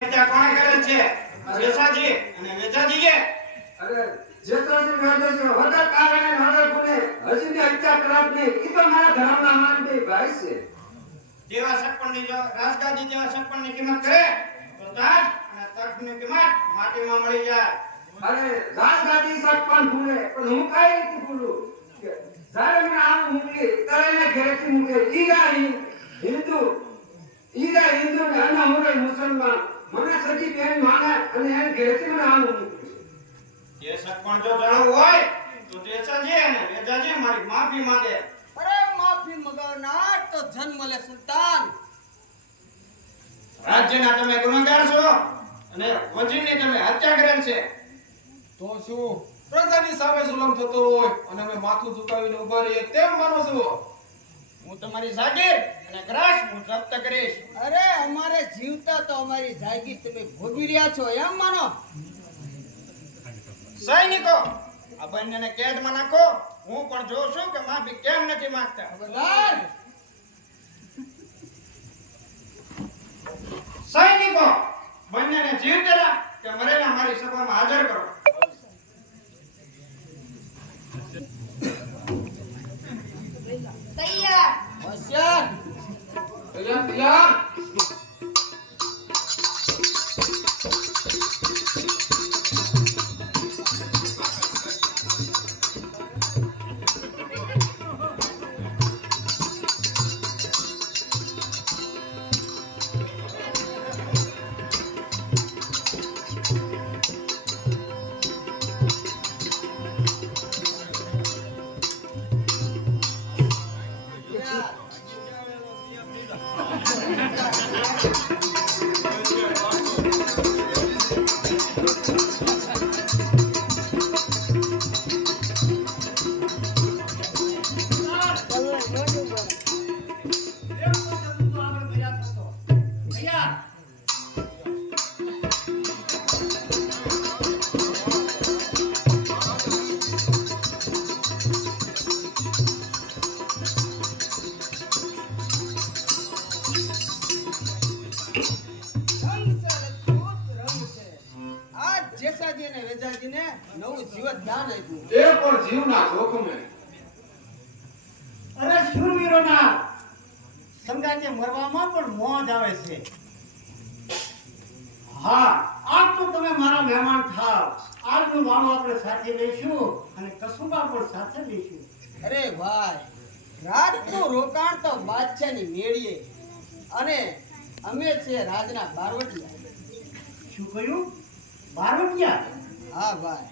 ત્યાં કોણે કરેલ છે? જેસાજી અને વેજાજીએ. અરે જેસાજી વેજાજી હોદા કારણે હોદા કોને હજીને હત્યા કરાવને ઈ તો મારા ધર્મના માનવી ભાઈ છે. જેવા સપણની જો રાજગાદી જેવા સપણની કિંમત કરે તો તાજ અને તખની કિંમત માટીમાં મળી જાય. અરે રાજગાદી સપણ ભૂલે પણ હું કાઈ નથી ભૂલું. જ્યારે મને આમ મૂકી તરેને ઘેરથી મૂકે ઈગા હિન્દુ ને અન્ના મોરે મુસલમાન મને સજી બેન માને અને એને ઘેરથી મને આમ મૂકી. જે સપણ જો જણાવ હોય તો જેસાજી અને વેજાજી મારી માફી માંગે. અરે માફી મગાવનાર તો જન્મ લે સુલતાન. રાજ્યના તમે ગુનેગાર છો અને વજીરની તમે હત્યા કરેલ છે. તો શું પ્રજાની સામે જુલમ થતો હોય અને અમે માથું ઝુકાવીને ઊભા રહીએ તેમ માનો છો? હું તમારી જાગીર અને ગ્રાસ હું જપ્ત કરીશ. અરે અમારે જીવતા તો અમારી જાગીર તમે ભોગવી રહ્યા છો એમ માનો. સૈનિકો આ બંનેને કેદમાં નાખો. હું પણ જોઉં છું કે માફી કેમ નથી માંગતા. ખબરદાર. સૈનિકો બંનેને જીવતેલા કે મરેલા મારી સભામાં હાજર કરો. તૈયાર. હોશિયાર. તૈયાર. નવું જીવન દાન આપ્યું. એ પણ જીવના જોખમે. અરે શૂરવીરોના સંગાતે મરવામાં પણ મોજ આવે છે. હા, આજ તો તમે મારા મહેમાન થાવ. આજનું વાળું આપણે સાથે લઈશું અને કસુંબા પણ સાથે લઈશું. અરે ભાઈ, રાજનું રોકાણ તો બાદશાહની મેળીએ અને અમે છે રાજના બારવટિયા. શું કહ્યું? બારવટિયા? હા ભાઈ.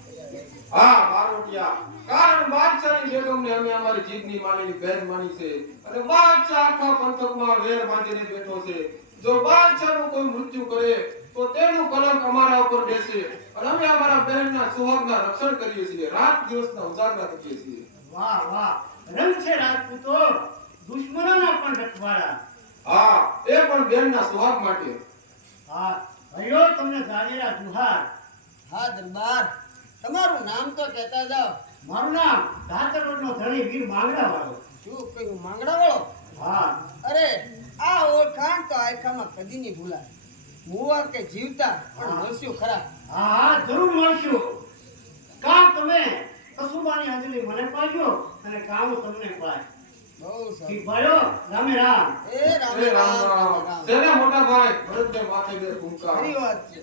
હા બારોટિયા. કારણ બાદશાહની બેગમને અમે અમારી જીતની માનીની બહેન માની છે અને બાદશાહ આખા પંથકમાં વેર બાંધીને બેઠો છે. જો બાદશાહનું કોઈ મૃત્યુ કરે તો તેનું કલંક અમારા ઉપર બેસે અને અમે અમારા બહેનના સુહાગના રક્ષણ કરીએ છીએ. રાત દિવસના ઉજાગરા કરીએ છીએ. વાહ વાહ, રંગ છે રાજપૂતો, દુશ્મનોના પણ રખવાડા. હા, એ પણ બહેનના સુહાગ માટે. હા ભાઈઓ, તમને જાણેલા જુહાર. હા દરબાર, તમારું નામ તો કહેતા જાઓ. મારું નામ ધાતરનો ધણી વીર માંગડા વાળો. શું કહ્યું? માંગડા વાળો? હા, અરે આ ઓળખાણ તો આખામાં કદી નહીં ભૂલાય. મુવા કે જીવતા પણ મળશું ખરા. હા હા, જરૂર મળશું. કામ તમે કસુબાની હાજરી મને પાડજો અને કામ તમને પાય. બહુ ઠીક સારું. ભાઈઓ, રામે રામ. એ રામ એ રામ રામ રામ રામ. રામ. તેના મોટા ભાઈ ભરતને માથે બે ભૂમકા. ખરી વાત છે.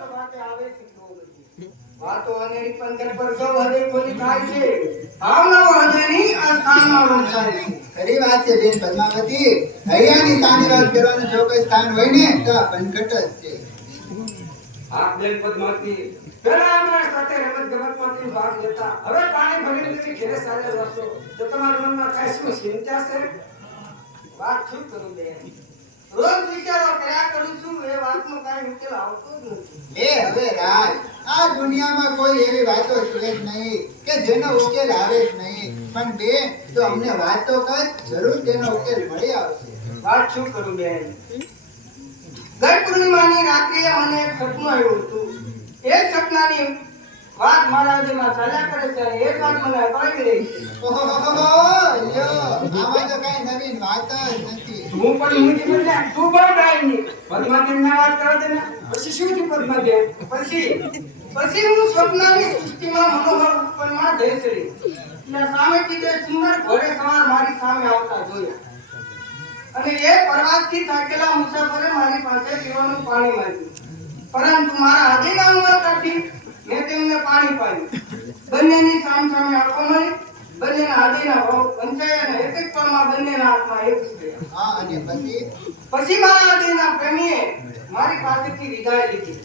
દબાકે આવે છે દ્રૌપદી. વાતો અનેરી પંદર પર સૌ હૃદય ખોલી થાય છે. ભાવનાઓ હૃદયની આ સ્થાનમાં વંચાય છે. ખરી વાત છે બેન પદ્માવતી. હૈયાની સ્થાનની વાત કરવાનું જો કોઈ સ્થાન હોય ને તો આ પનઘટ જ છે. આ બેન પદ્માવતી પહેલા અમારા સાથે રમત ગમતમાંથી ભાગ લેતા, હવે પાણી ભરીને તમે ઘરે ચાલ્યા જશો તો તમારા મનમાં કાંઈ શું ચિંતા છે? વાત શું કરું બેન? રોજ વિચારો કર્યા કરું છું, એ વાતનો કાંઈ ઉકેલ આવતો જ નથી. હવે રાજ, આ દુનિયામાં કોઈ એવી વાતો છે જ નહીં કે જેનો ઉકેલ આવે જ નહીં. પણ બેન તો અમને વાતો કર, જરૂર તેનો ઉકેલ મળી આવશે. વાત શું કરું બેન? ગઈ પૂર્ણિમાની રાત્રિએ મને એક સપનું આવ્યું હતું. એ સપનાની વાત મારા હૃદયમાં ચાલ્યા કરે છે અને એ જ વાત મને અપાવી રહી છે. ઓહોહોહો, લ્યો, આમાં તો કઈ નવીન વાત જ નથી. હું પણ મૂકી બોલ્યા, તું બહુ ડાયની. પદ્માબેનને વાત કરવા દે ને. પછી શું થયું પદ્માબેન? પછી હું સપનાની સૃષ્ટિમાં મનોહર ઉપવનમાં જઈ ચડી. એટલે સામેથી બે સુંદર ઘોડેસવાર મારી સામે આવતા જોયા. અને એ પ્રવાસથી થાકેલા મુસાફરે મારી પાસે પીવાનું પાણી માંગ્યું. પરંતુ મારા હૃદયના ઉમળકાથી મેં તેમને પાણી પાયું. બંનેની સામસામે આંખો મળી, બંનેના હૃદયના ભાવ વંચાયા અને એક જ પળમાં બંનેના હાથમાં એક જ થયા. હા, અને પછી મારા હૃદયના પ્રેમીએ મારી પાસેથી વિદાય લીધી.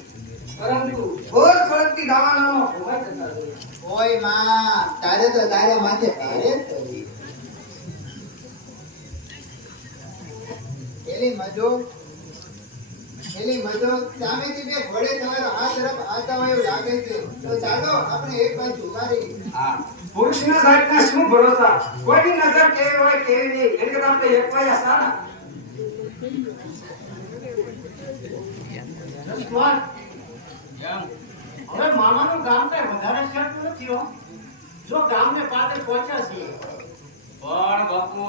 પરંતુ ઘોર સળગતી દાવાનળમાં ભોમાઈ જતા જોયા. ઓય માં, તારે તો તારા માથે ભારે જ કરી. એલી મજો સામેથી બે ઘોડે સવાર આ તરફ આવતા હોય એવું લાગે છે. તો ચાલો આપણે એક બાજુ ઉભા રહીએ. હા, પુરુષના સાહેબના શું ભરોસા? કોઈની નજર કેવી હોય કેવી નહીં, એટલે તો આપણે એક પાયા સારા. જસવંત, હવે મામાનું ગામ કઈ વધારે શેરતું નથી હો. જો ગામને પાદરે પહોંચ્યા છીએ પણ બાપુ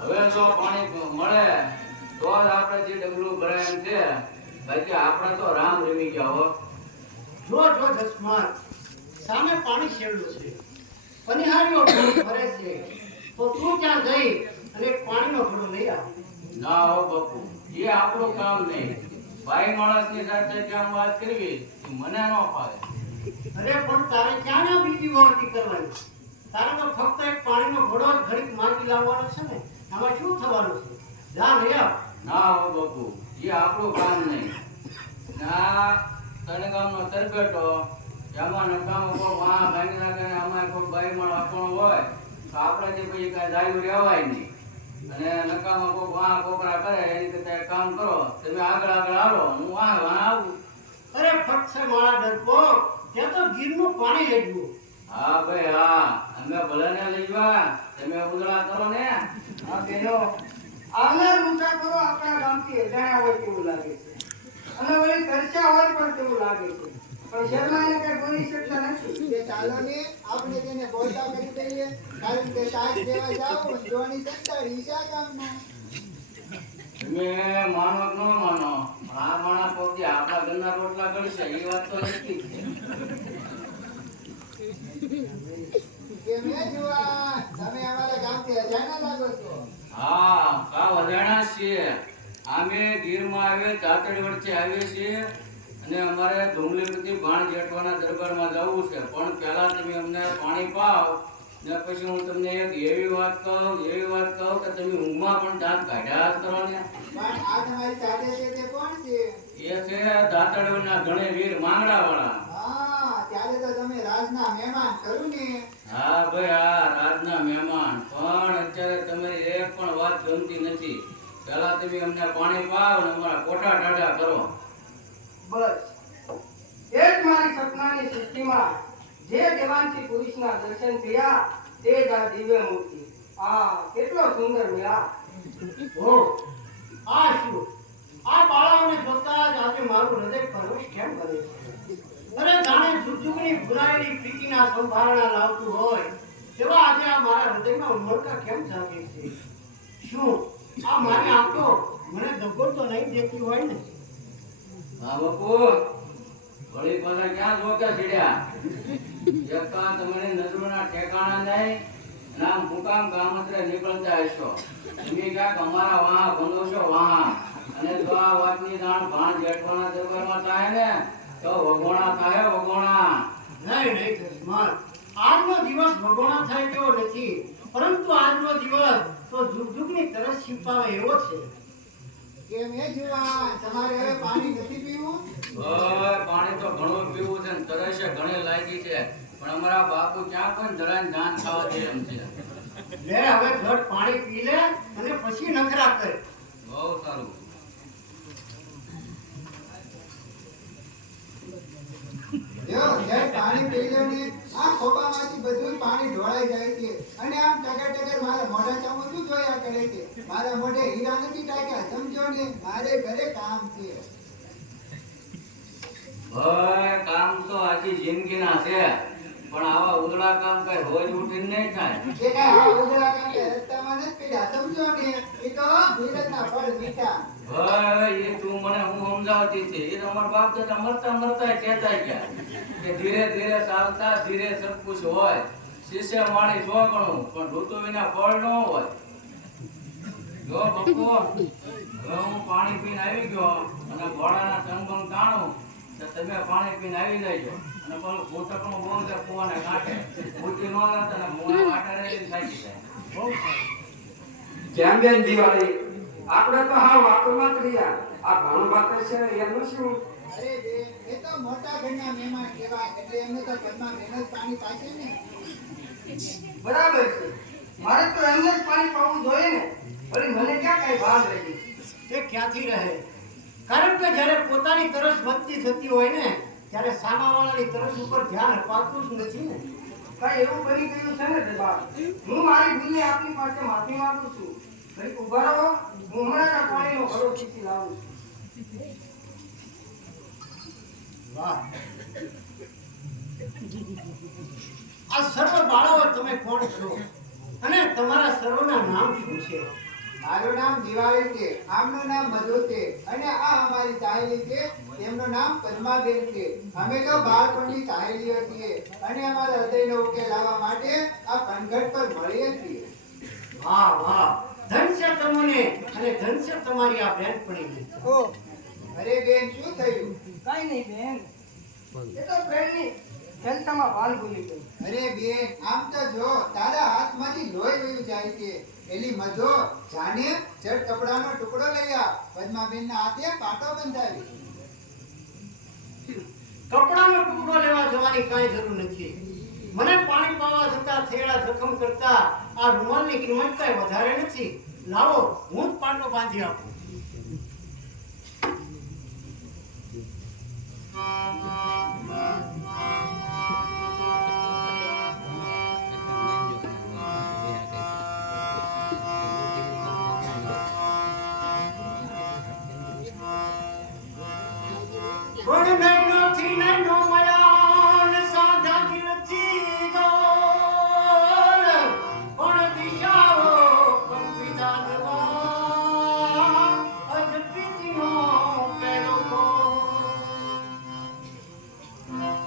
હવે જો પાણી મળે તો જ આપણે જે ડગલું ભરાય એમ છે, બાકી આપણે તો રામ રમી ગયા હો. જો જસવંત, સામે પાણી શેરડું છે, પનિહારીઓ ઘોડો ફરે છે, તો તું ત્યાં જઈ અને એક પાણીનો ઘડો લઈ આવ. ના હો બાપુ, એ આપણું કામ નહીં. ભાઈ માણસની સાથે કેમ વાત કરવી એ મને ન ફાવે. અરે પણ તારે ક્યાં ના બીજી વાર્તી કરવાની? તારે તો ફક્ત એક પાણીનો ઘડો જ ઘડીક માંગી લાવવાનો છે ને. આમાં શું થવાનું છે? જા લઈ આવ. ના હો બાપુ, એ આપણું કામ નહીં. ના તળગામનો તરબેટો એમાં નકામો કોઈ વાહ ભાંગી નાખે ને આમાં કોઈ બાઈ માળ આપણો હોય તો આપણે પછી કાંઈ જાયું રહેવાય નહીં. અને નકામા કોઈ વાહ કોકરા કરે એની કરતા એક કામ કરો, તમે આગળ હાલો, હું વાહ આવું. અરે ફટસે મારા ડરપોક, ત્યાં તો ગીરનું પાણી લઈ ગયું. હા ભાઈ હા, અમે ભલે લઈ જવા, તમે ઉદળા કરો ને. આ બહેનો, આવનાર મુસાફરો આપણા ગામથી અજાણ્યા હોય તેવું લાગે છે અને વળી તરસ્યા હોય પણ તેવું લાગે છે, પણ શરમાઈને કઈ બોલી શકતા નથી. કે ચાલો ને આપણે તેને બોલતા કરી દઈએ, કારણ કે સાહેબ દેવા જાવ જોવાની સંતાડી ઈશા કામમાં. તમે માનો કે ન માનો, પણ આ માણસ પોતે આપણા ઘરના રોટલા કરશે એ વાત તો નક્કી જ છે. કે મેં જુવાન, તમે અમારા ગામથી અજાણ્યા લાગો છો. હા, સાવ અજાણ્યા છીએ. અમે ગીરમાં આવે દાતડી વચ્ચે આવીએ છીએ અને અમારે ધુમલીપતિ ભાણ જેઠવાના દરબારમાં જવું છે. પણ પહેલા તમે અમને પાણી પાવ ને પછી હું તમને એક એવી વાત કહું કે તમે ઊંઘમાં પણ દાંત કાઢ્યા જ કરો ને. પણ આ તમારી સાથે છે તે કોણ છે? એ છે દાતડીના ઘણે વીર માંગડા વાળા. હા, ત્યારે તો તમે રાજના મહેમાન ખરું ને. હા ભાઈ હા, રાજના મહેમાન. પણ અત્યારે તમારી એક પણ વાત ગમતી નથી. પહેલા તમે અમને પાણી પાવ ને અમારા કોઠા ટાઢા કરો. બસ એ જ મારી સપનાની સૃષ્ટિમાં જે દેવાંશી પુરુષના દર્શન થયા તે જ આ દિવ્ય મૂર્તિ. આ કેટલો સુંદર મિલાપ. ઓ આ શું? આ બાળાઓને જોતા જ આજે મારું હૃદય પરવશ કેમ બને છે? અરે જાણે જુગજુગની ભુલાયેલી પ્રીતિના સંભારણા લાવતું હોય તેવા આજે આ મારા હૃદયમાં ઉમળકા કેમ જાગે છે? શું આ મારી આંખો મને દગો તો નહીં દેતી હોય ને? હા બાપુ, વળી પાછા ક્યાં જોક્યા છેડ્યા? એકા તમારી નજરોના ઠેકાણા નહીં અને આમ મુકામ ગામત્રે નીકળતા હશો. તમે ક્યાંક અમારા વાહ ભંગો છો વાહ. અને જો આ વાતની જાણ ભાણ જેઠવાના દરબારમાં થાય ને તો વગોણા થાય વગોણા. નહીં નહીં જસમાન, આજનો દિવસ ભગવાન થાય તેવો નથી, પરંતુ આજનો દિવસ તો જુગ જુગની તરસ છીપાવે એવો છે. કેમ એ જુવાન, તમારે હવે પાણી નથી પીવું? ઓય પાણી તો ઘણું પીવું છે ને તરસે ઘણી લાગી છે, પણ અમારા બાપુ ક્યાં પણ જરાય ધાન ખાવા દે એમ છે. લે હવે ઘટ પાણી પી લે અને પછી નખરા કર. બહુ સારું. જો જ્યારે પાણી પી લો ને આ ખોબામાંથી બધું પાણી ઢોળાઈ જાય છે અને આમ ટગર ટગર મારા મોઢા ચામું શું જોયા કરે છે. મારા મોઢે હીરા નથી ટાક્યા, સમજો ને, મારે ઘરે કામ છે. ઓય કામ તો આખી જિંદગીના છે, પણ આવા ઉદળા કામ કઈ રોજ ઉઠીને નહીં થાય. એ કાંઈ આ ઉજળા કાંઈ રસ્તામાં નથી પડ્યા, સમજો ને, એ તો ધીરજના ફળ મીઠા. ઓય એ તું મને હું સમજાવતી હતી, એ તમારા બાપ દાદા મરતા મરતા કહેતા ગયા કે ધીરે ધીરે ચાલતા ધીરે સબ કુછ હોય, શિષ્ય માણી 100 ગણું પણ ઋતુ વિના ફળ ન હોય. જો બપુ, હવે હું પાણી પીને આવી ગયો અને ઘોડાના ચંગમ તાણું તો તમે પાણી પીને આવી જજો. અને પેલું ભૂતકનું બહુ છે કુવાને કાંઠે ભૂતી ન રહેતા ને મોંએ વાટે રહીને થાકી જાય. બહુ સારું. કેમ બેન દિવાળી, આપણે તો હા વાતોમાં જ રહ્યા. આ ભાણું છે એનું શું? અરે બેન, એ તો મોટા ઘરના મહેમાન કહેવાય, એટલે એમને તો ઘરમાં મહેનત પાણી પાશે ને. બરાબર છે, મારે તો એમને જ પાણી પાવું જોઈએ ને, વળી મને ક્યાં કઈ ભાન રહી. એ ક્યાંથી રહે? કારણ કે જ્યારે પોતાની તરસ વધતી થતી હોય ને ત્યારે સામાવાળાની તરસ ઉપર ધ્યાન અપાતું જ નથી ને. કઈ એવું બની ગયું છે ને દરબાર, હું મારી ભૂલને આપની પાસે માફી માંગુ છું. ઘડીક ઊભા રહો, હું હમણાં જ આ પાણીનો ઘડો ખીચી લાવું છું. વાહ, આ સર્વ બાળકો તમે કોણ છો અને તમારા સર્વના નામ શું છે? મારું નામ દિવાળી છે, આમનું નામ મધુ છે અને આ અમારી સહેલી છે, તેમનું નામ પદ્માબેન છે. અમે તો બાળપણની સહેલીઓ છીએ અને અમારા હૃદયનો ઉકેલ લાવવા માટે આ પનઘટ પર મળીએ છીએ. વાહ વાહ, ધન છે તમને અને ધન છે તમારી આ બહેનપણીને. અરે બેન, શું થયું? કઈ નહીં બેન, એ તો ફ્રેન્ડની જલસામાં ભાન ભૂલી ગઈ. અરે બેન, આમ તો જો તારા હાથમાંથી લોહી વહી જાય છે. એલી મધો, જાને જડ કપડાનો ટુકડો લઈ આ, પદ્માબેનના હાથે પાટો બંધાવી. કપડાનો ટુકડો લેવા જવાની કાંઈ જરૂર નથી. મને પાણી પાવા જતા થયેલા જખમ કરતા આ રૂમાલની કિંમત કાંઈ વધારે નથી. લાવો, હું જ પાટો બાંધી આપું. પણ મહેનતથી નૈનો મળ્યા ને સાધા દિલથી ગોળ, પણ દિશાઓ કંપિતા દવા અજપીતીનો પેલો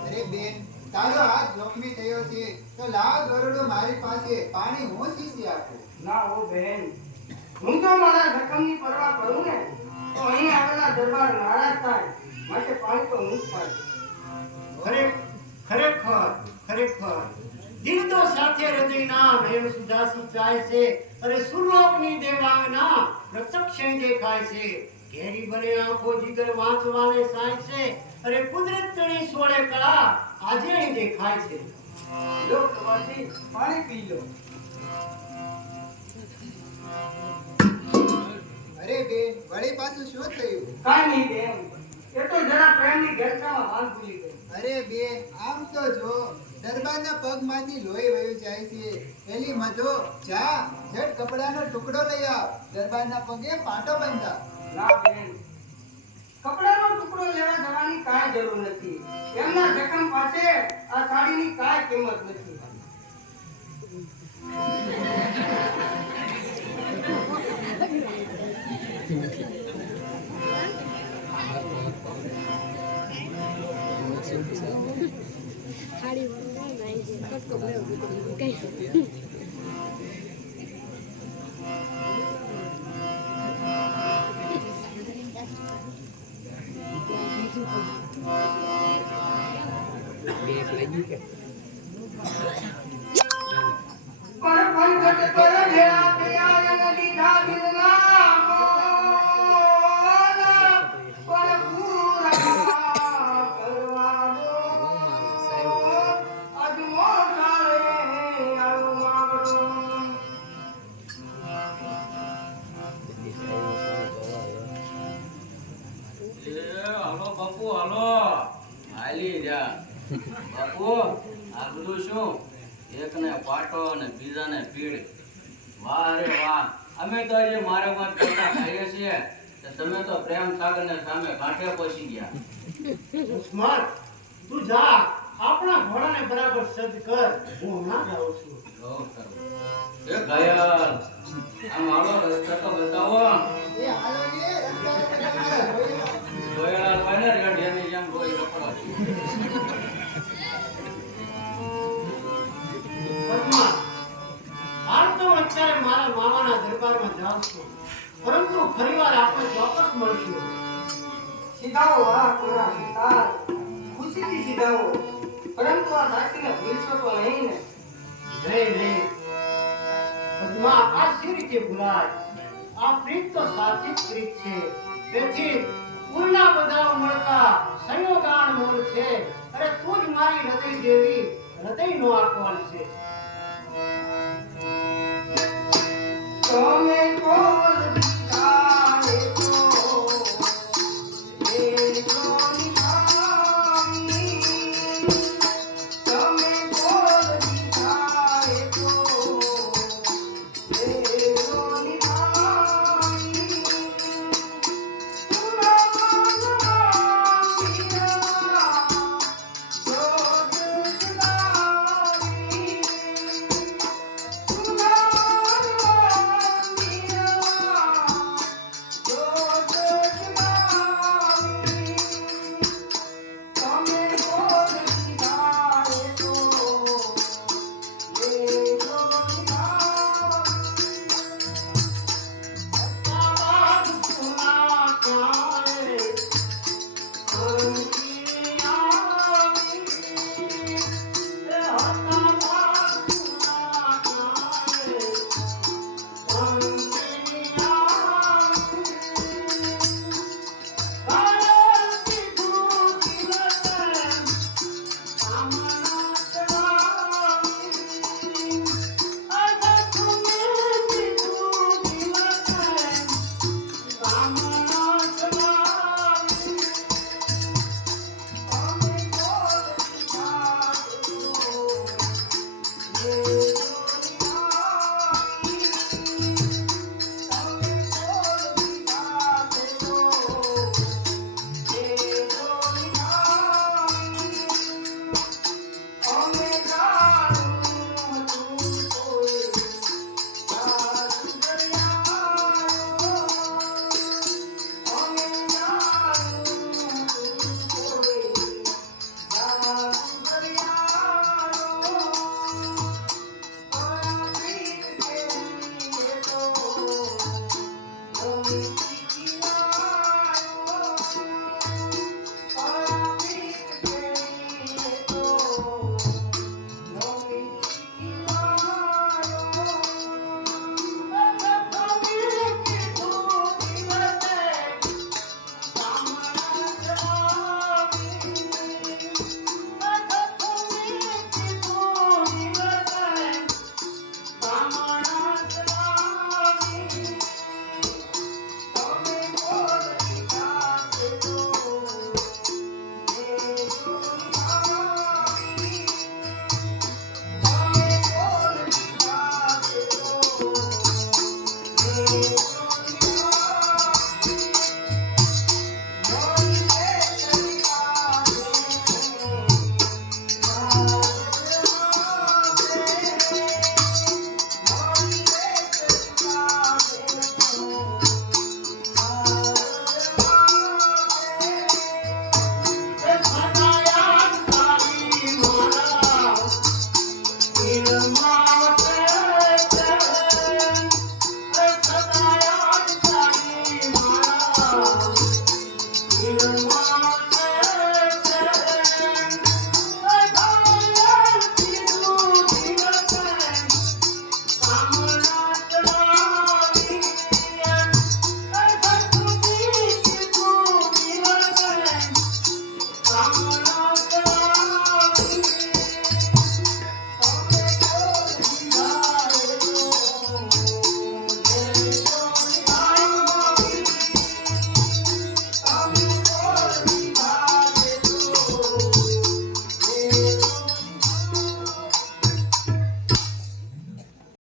અરે બેન, તારો હાથ જોખમી થયો છે તો લાવ દોરડો મારી પાસે, પાણી હું સીસી આપું. ના ઓ બહેન, હું તો મારા જખમની પરવા કરું ને તો અહીં આવેલા દરબાર નારાજ થાય, માટે પાણી તો હું જ પાડું. ખરેખર ખરેખર દિલદો સાથે હૃદયના નયન સુધાસી જાય છે, અરે સુરલોકની દેવાંગના પ્રત્યક્ષ દેખાય છે. ઘેરી બને આંખો જીગર વાંચવાને સાય છે, અરે કુદરતની સોળે કળા આજે અહીં દેખાય છે. લો પ્રવાસી, પાણી પી લો. અરે બેન, વળી પાછું શું થયું? કાંઈ નહીં બેન, એ તો જરા પ્રેમની ઘેરછામાં ભાન ભૂલી ગઈ. અરે બેન, આમ તો જો દરબારના પગમાંથી લોહી વહી જાય છે. એલી મધો, જા જડ કપડાનો ટુકડો લઈ આવ, દરબારના પગે પાટો બંધા. ના બેન, કપડાનો ટુકડો લેવા જવાની કાંઈ જરૂર નથી. એમના જખમ પાસે આ સાડીની કાંઈ કિંમત નથી. ખાડી વાળો કટકો કઈ પર પંકજ પર ભેળા થયા લીધા દિલના મોલ પર પૂરા કરવા દો અજમો સારે આવું માંગડો હાલો બાપુ હાલો હાલી જા બાપુ આ બધું શું એકને પાટો અને બીજાને પીડ વાહ રે વાહ અમે તો આજે મારે વાત કરતા ખાઈએ છીએ તો તમે તો પ્રેમ સાગરને સામે કાંઠે પહોંચી ગયા ઉસ્માન તું જા આપણા ઘોડાને બરાબર સજ્જ કર હું હમણાં જાઉં છું બહુ સારું. એ ઘાયલ આમ હાલો રસ્તો તો બતાવો એ હાલો ને રસ્તા પર જોયેલા હોય ને રેડિયાની જેમ રોઈ રખડો છે. ઉસ્માન હાલ તો અત્યારે મારા મામાના દરબારમાં જાઉં છું પરંતુ ફરીવાર આપણે ચોક્કસ મળશું સીધાઓ આ કોરા સીતા ખુશીથી સીધાઓ પરંતુ આ દાસીને ભૂલશો તો નહીં ને નહીં પદ્મા આ સી રીતે ભૂલાય આ પ્રીત તો સાચી જ પ્રીત છે તેથી પૂર્ણા બધા મળતા સંયોગાણ મૂળ છે અરે તું જ મારી હૃદય દેવી હૃદયનો આકોલ છે